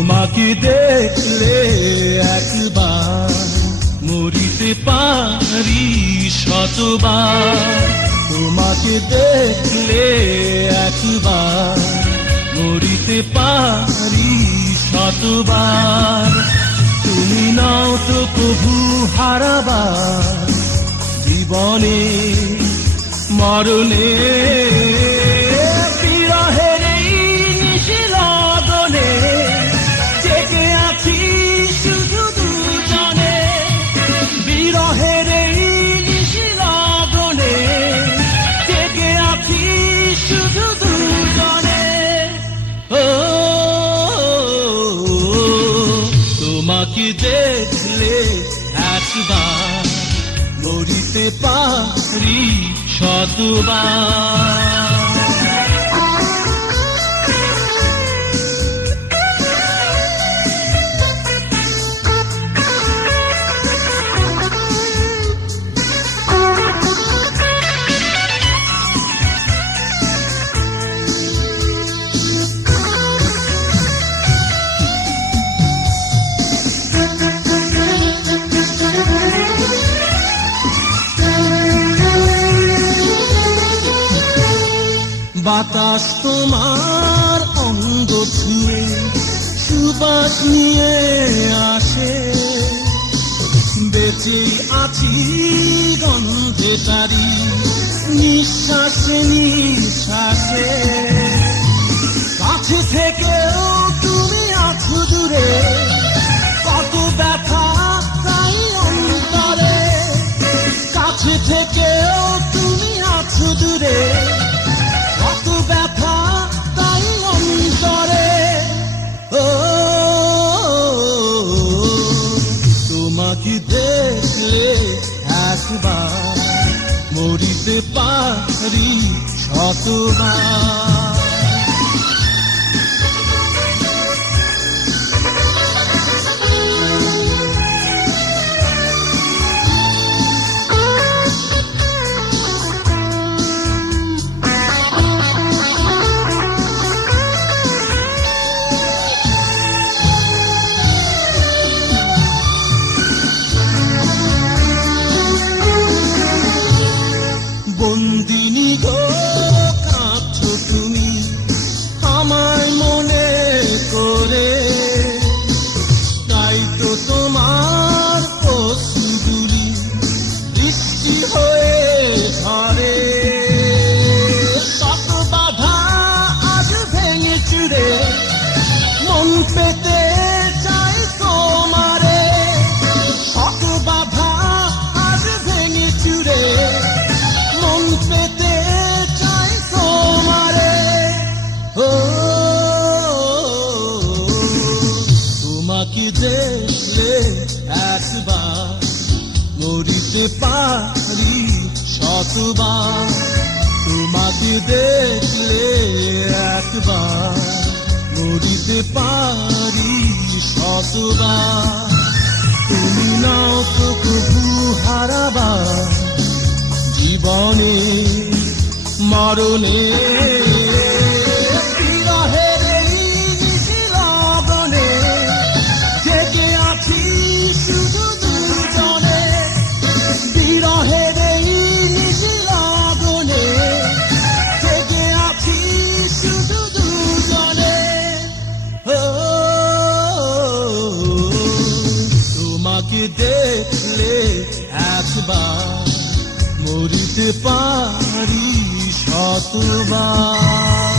তোমাকে দেখলে একবার মরিতে পারি শতবার। তোমাকে দেখলে একবার মরিতে পারি শতবার। তুমি নাও তো কভু হারাবার জীবনে মরণে। বিরহের এই নিশি লগনে জেগে আছি শুধু দুজনে। বিরহের এই নিশি লগনে জেগে আছি শুধু দুজনে। ও তোমাকে দেখলে একবার মরিতে পারি শতবার। বাতাস তোমার অঙ্গ ছুঁয়ে সুবাস নিয়ে আসে। বেঁচে আছি গন্ধে তারি নিঃশ্বাসে নিঃশ্বাসে। কাছে থেকেও তুমি আছো দূরে, কত ব্যথা তাই অন্তরে। কাছে থেকেও তুমি আছো দূরে, কত ব্যথা তাই অন্তরে। ও তোমাকে দেখলে একবার মরিতে পারি শতবার। বন্দিনী গো কাঁদছো তুমি আমায় মনে করে, তাই তো তোমার অশ্রুগুলি বৃষ্টি হয়ে ঝরে। কত বাধা আজ ভেঙে চুরে মন পেতে চাই তোমারে। কত বাধা আজ ভেঙে চুরে মন পেতে চাই তোমারে। ও তোমাকে দেখলে একবার মরিতে পারি শতবার। তোমাকে দেখলে একবার মরিতে পারি শতবার। তুমি নাও তো কভু হারাবার জীবনে মরণে। বিরহের এই নিশি লগনে জেগে আছি শুধু দুজনে। বিরহের এই নিশি লগনে জেগে আছি শুধু দুজনে। ও তোমাকে দেখলে একবার মরিতে পারি শতবার।